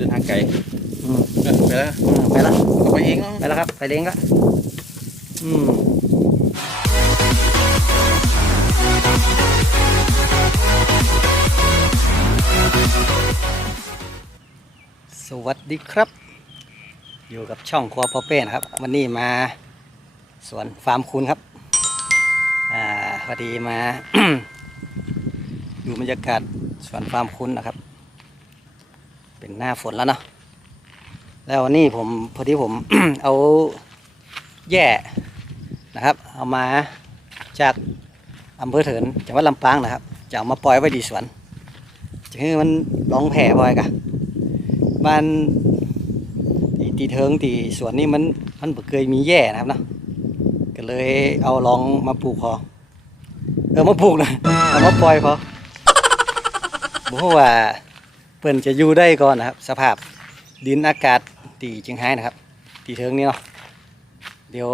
ดินทางไกลอืมเออไปแล้วอืมไปละก็ไปเองเนาะไปแล้วครับ ไปเลี้ยงละอืมสวัสดีครับ อยู่กับช่องครัวพ่อเป้นะครับ วันนี้มาสวนฟาร์มคุณครับ อ่าพอดีมา ดูบรรยากาศสวนฟาร์มคุณนะครับ เป็นหน้าฝนแล้วเนาะแล้วนนี้ผมพอดีผม เอาแย่นะครับ เอามาจากอำเภอเถินจังหวัดลำปางนะครับจะเอามาปล่อยไว้ดีสวนจะให้มันร้องแผ่บ่อยกะบ้านตีตีเทิงตีสวนนี่มันมันเคยมีแย่นะครับเนาะก็เลยเอาลองมาปลูกพอเออมาปลูกนะเอามาปล่อยพอเพราะว่า เปิ่นจะอยู่ได้ก่อนนะครับ สภาพดินอากาศตีเชียงไฮ้นะครับ ตีเทิงนี่เนาะเดี๋ยว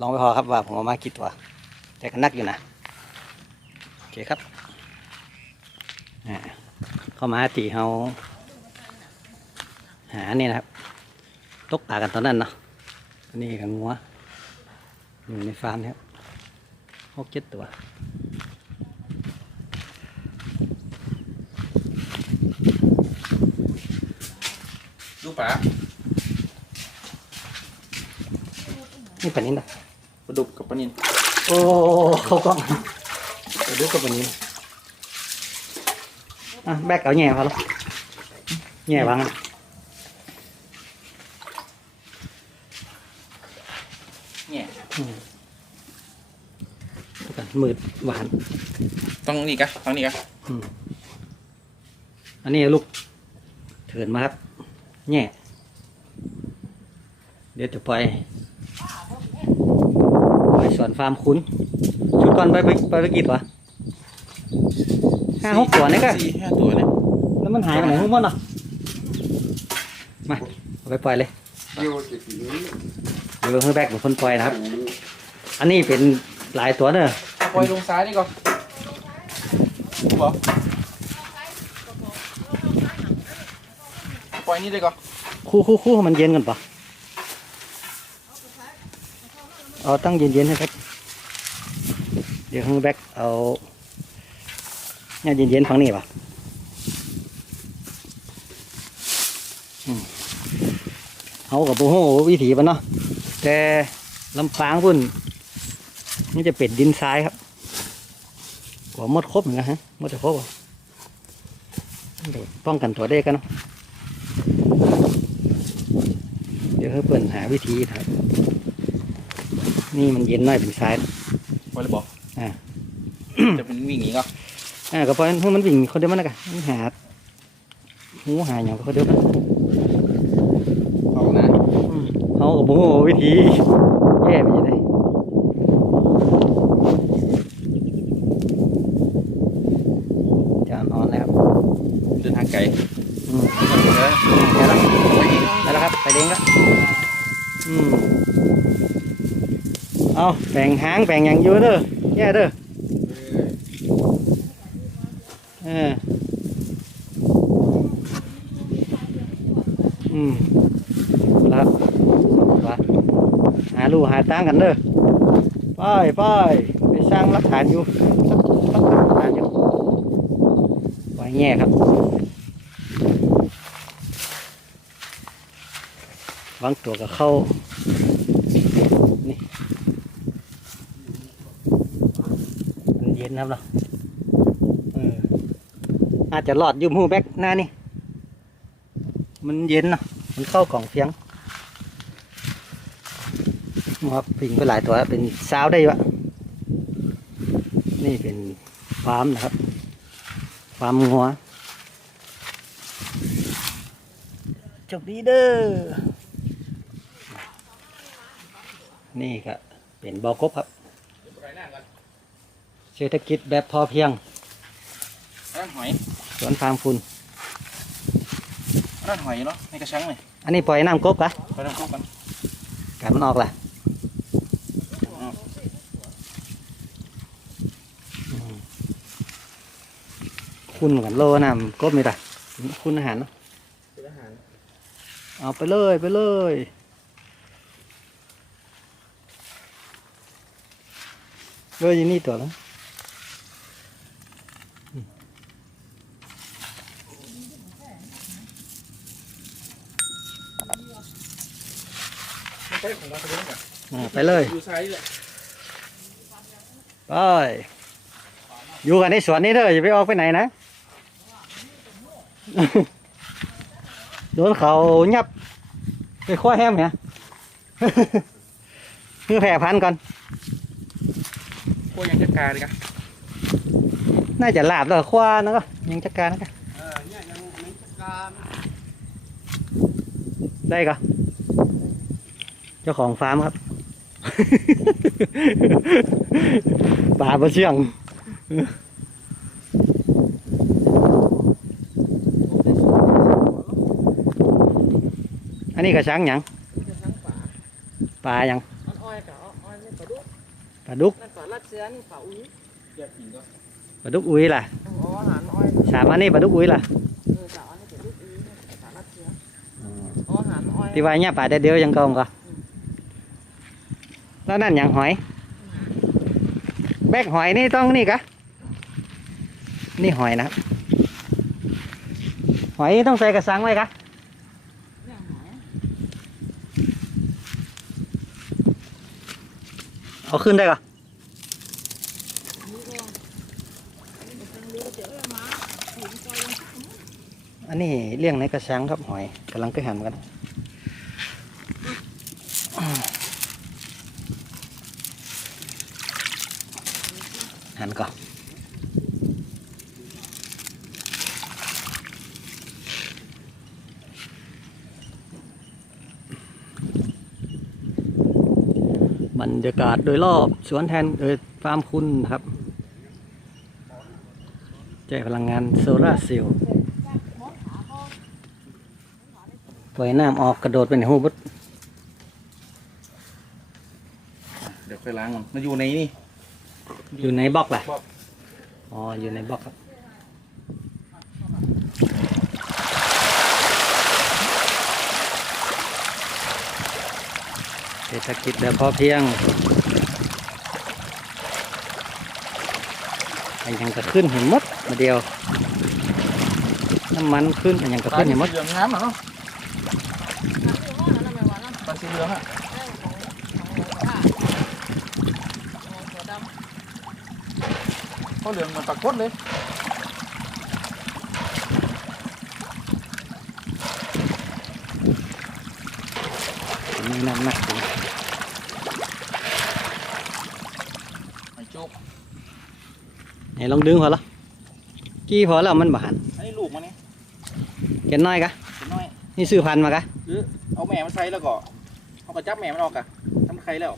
ลองไปพอครับว่าผมเอามากี่ตัวแต่ก็นักอยู่นะโอเคครับอ่เข้ามาตีเฮาหาเนี่ยนะครับตกปลากันตอนนั้นเนาะนนี้กับงัวอยู่ในฟาร์มเนี่ยครับหกเจ็ดตัว ลูกป๋านี่ปันนี้นะปลาดุกกับปลานินโอ้เข้ากล้องไปดูกับปันนี้อะแบกเอาแง่พอแล้วแง่วางอะเนี่ยอืมดูกันมืดหวาน ต้องนี่กะต้องนี่กะอืมอันนี้ลูกเถินมาครับ แง่เดี๋ยวจะปล่อยไปสวนฟาร์มคุณชุดก่อนไปไปไปไปกี่ตัวห้าหกตัวนี่ก็สี่ห้าตัวเนี่ยแล้วมันหายไปไหนทุกมันอะมาเอาไปปล่อยเลยโยจะสีนี้เดี๋ยวเพิ่งแบกเป็นคนปล่อยนะครับ อันนี้เป็นหลายตัวเนอะเอาปล่อยลงซ้ายนี่ก่อนบอก ปล่อยนี่เลยก่อนคู่คู่คู่ให้มันเย็นกันปะเอาตั้งเย็นๆให้ครับ เดี๋ยวเพิ่งแบกเอาเนี่ยเย็นๆฝั่งนี้ปะเอากับโบโหวิถีปะเนาะแต่ลำปางพุ่นนี่จะเป็นดินทรายครับกว่ามดครบเหมือนกันฮะมดจะครบอะป้องกันตัวได้กันเนาะ เดี๋ยวให้เปิดหาวิธีครับ นี่มันเย็นหน่อยเป็นทรายปล่อยเลยบอกอ่าจะเป็นวิ่งหนีก่อนอ่าก็เพราะให้มันวิ่งคนเดียวมันนะกะมันหาหูหาอย่างคนเดียวกันเอานะอืมเขากับโมโหวิธีแย่ไปยังไงจะนอนแล้วครับเดินทางไกลอืมไปแล้วไปแล้วไปเองไปแล้วครับ ไปเลี้ยงแล้ว เอาแบ่งหางแบ่งอย่างอยู่เด้อแย่เด้อเอออืมแล้วว่าหาลูหาตั้งกันเด้อไปไปไปสร้างหลักฐานอยู่รักฐานอยู่ไว้แง่ครับวางตัวกับเข้านี่ มันเย็นครับเนาะอาจจะหลอดอยูมูแบกหน้านี่ มันเย็นเนาะ มันเข้ากล่องเฟียงครับปิงไปหลายตัวเป็นสาวได้อยู่อะนี่เป็นฟาร์มนะครับฟาร์มงัวจบดีเด้อ นี่ก็เป็นบอกบครับ เศรษฐกิจแบบพอเพียงอันนั้นหอยสวนฟาร์มคุณอันนั้นหอยเนาะในกระชังเลยอันนี้ปล่อยน้ำกบกะไปทำคู่กันกัดมันออกล่ะอืมคุณเหมือนกันโลน้ำกบมีแต่คุณอาหารเนาะเอาไปเลยไปเลยเลยอยี่นี่ตัวแล้ว ใช่ของเราเป็นยังไงอ่าไปเลย อยู่ไซส์เลยไป อยู่กันในสวนนี้เด้ออย่าไปออกไปไหนนะ โดนเขายับ ไปคว้าแฮมเนี่ย คือแผ่พันธุ์ก่อน พวกยังจัดการเลยกันน่าจะลาบแล้วคว้านะก็ยังจัดการนะก็เออเนี่ยยังยังจัดการได้ก็เจ้าของฟาร์มครับ ป่าบะเชียงอันนี้กระชังหยังทั้งป่าปลาหยังมันอ้อยกับอ้อยนี่ปลาดุกปลาดุกนั่นปลาลัดเสือนี่ปลาอุ้ยเก็บหินก็ปลาดุกอุ้ยล่ะอ๋ออาหารอ้อยสามอันนี้ปลาดุกอุ้ยล่ะเออสาวอันนี้ปลาดุกอุ้ยปลาลัดเสืออ๋ออาหารอ้อยที่ว่าเนี่ยปลาเดียวๆยังกองก็ แล้วนั่นหยังหอย แบกหอยนี่ต้องนี่กะนี่หอยนะครับหอยต้องใส่กระสังไว้กะเนี่ยหอยเอาขึ้นได้ก่อันนี้เป็นรู้เจ๋อมาถึงปล่อยลงข้างนู้นอันนี้เลี้ยงในกระชังครับหอยกำลังไปหันกัน หันก่อนบรรยากาศโดยรอบสวนแทนเออฟาร์มคุณครับแจกพลังงานโซลาร์เซลล์ปล่อยน้ำออกกระโดดเป็นหูบุดเดี๋ยวค่อยล้างมันมันอยู่ในนี่ อยู่ในบล็อกแหละบล็อกอ๋อ อยู่ในบล็อกครับ เศรษฐกิจแบบพอเพียงไอ้หยังก็ขึ้นเห็นหมดมาเดียว น้ำมันขึ้นไอ้หยังก็ขึ้นเห็นหมด เหลืองน้ำเหรอเนาะน้ำอยู่ห้องนั้นไม่ไหวแล้วปลาสีเหลืองอะ แม่ของของป้าของตัวดำ เขาเหลืองเหมันปลากดเลยมีน้ำหนักไม่จุกไหนลองดึงพอละกี้พอแล้วมันบานอันนี้ลูกมันนี่แกนน้อยกะเป็นน้อยนี่ซื้อพันมากะคือเอาแม่มันใส่แล้วก็เอากระจับแม่มันออกอะทำไข่แล้ว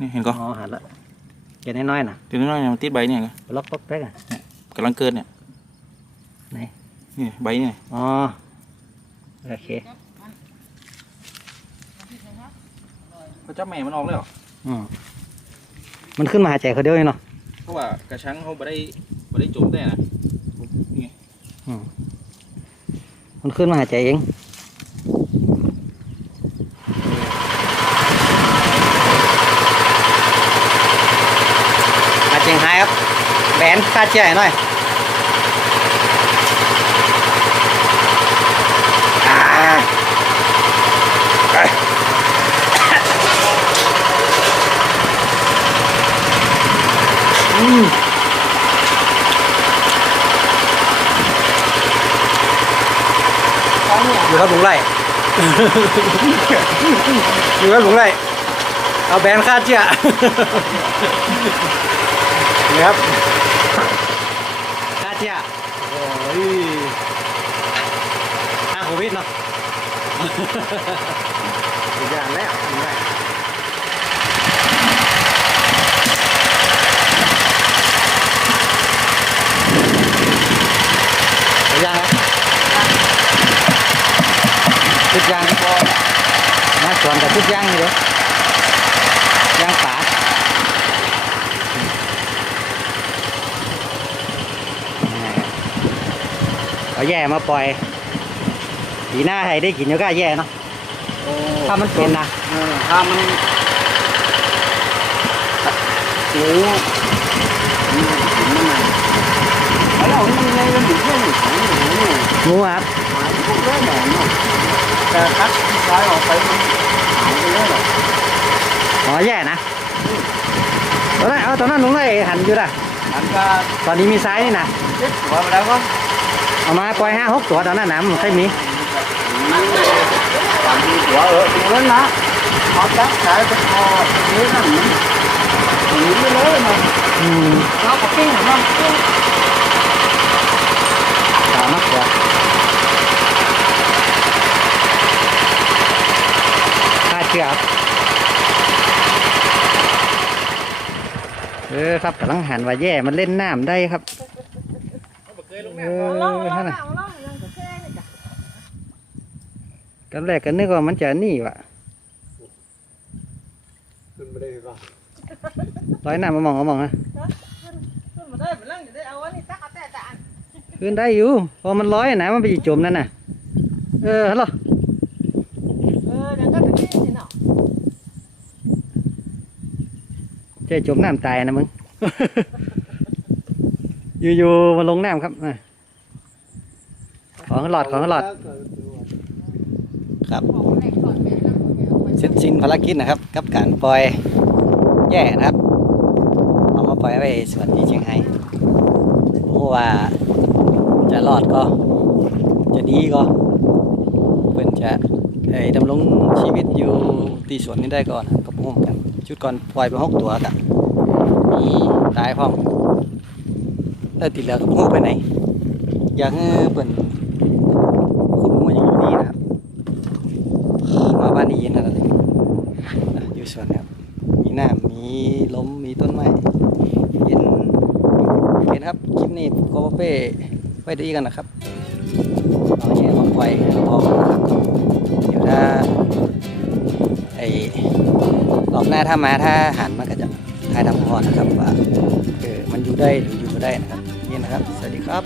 นี่เห็นก็อ๋อหันละแกนน้อยๆน่ะเดี๋ยวน้อยๆมันติดใบเนี่ยไงล็อกป๊อกแป๊กอะกำลังเกิดเนี่ยไหนนี่ใบเนี่ยอ๋อโอเคกระจับแม่มันออกแล้วอืมมันขึ้นมาหาใจเขาเดียวเองเนาะเพราะว่ากระชังเขาไม่ได้ไม่ได้โจมแต่นะมันขึ้นมาหาใจเองมาเชียงไฮ้ครับ แบนค่าเจ่ายหน่อยอยู่ครับลุงไร่อยู่ครับลุงไร่เอาแบนค่าเจ่านี่ครับ เจ่ายโอ้ยค่าโควิดเนาะ สุดยอดแล้วลุงไร่เอายังครับ ดยางอยู่เด้ยางฝาเอาแย่ มาปล่อยปีหน้าให้ได้กินเดี๋ยวก็แย่เนาะโอ้ถ้ามันเป็นนะเออถ้ามันหมูมันถึงมันไงแล้วมันในมันถึงแค่หนึ่งของหมูเนี่ยหมูครับหายไปเรื่อยหน่อยเนาะแต่คัดที่ซ้ายออกไปมันหายไปเรื่อยหน่อยอ๋อแย่นะตอนนั้นเอาตอนนั้นลุงเลยหันอยู่ละมันก็ตอนนี้มีซ้ายนี่นะเจ็บหัวไปแล้วก็ เอามาปล่อยห้าหกตัวตอนนั้นนะมันค่อยมีความดีหัวเออดูแล้วนะเอาจักสายไปคอนี้นั่นมันหนีไปเลยมันอืมเราก็ปิ้งของมันปิ้งสามากกว่าค่าเชือกเออครับกำลังหันว่าแย่มันเล่นน้ำได้ครับ เออล่ออนั่นน่ะกันแรกก็นึกว่ามันจะนี่วะขึ้นไม่ได้ป่ะร้อยหน้ำมามองมามองนะขึ้นมาได้ไปล่องจะได้เอาอันนี้ตักเอาแต่จาขึ้นได้อยู่พอมันร้อยนมันไปจมนั่นน่ะ เออฮัลโหลเออเดี๋ยวก็เป็นนี่เนาะใจจมน้ำตายนะมึง อยู่ๆมาลงน้ำครับอะของหลอดของหลอด ครับของแรกก่อนแม่แล้วแม่เอาไปเสร็จสิ้นภารกิจนะครับ กับการปล่อยแย่นะครับ เอามาปล่อยไว้สวนที่เชียงไฮ้เพราะว่าจะรอดก็ จะดีก็เพิ่นจะเอ้ยดำรงชีวิตอยู่ที่สวนนี้ได้ก่อนกับผมกัน ชุดก่อนปล่อยไปหกตัวกันมีตายพร้อม แล้วติดเหลือกับพวไปไหนอยากให้เปิ่นคุณมัวอย่างอยู่นี่นะครับมาบ้านนี้เย็นขนาดนี้นะอยู่สวนครับมีน้ำมีล้มมีต้นไม้เย็นโอเคนครับคลิปนี้กโบเป้ไว้ดีกันนะครับเอาแย่มาปล่อยพอกันะครับเดี๋ยวถ้าไอ้รอบหน้าถ้ามาถ้าหันมันก็จะทายทำพอนะครับว่าเออมันอยู่ได้หรืออยู่ไม่ได้นะครับ ครับ สวัสดีครับ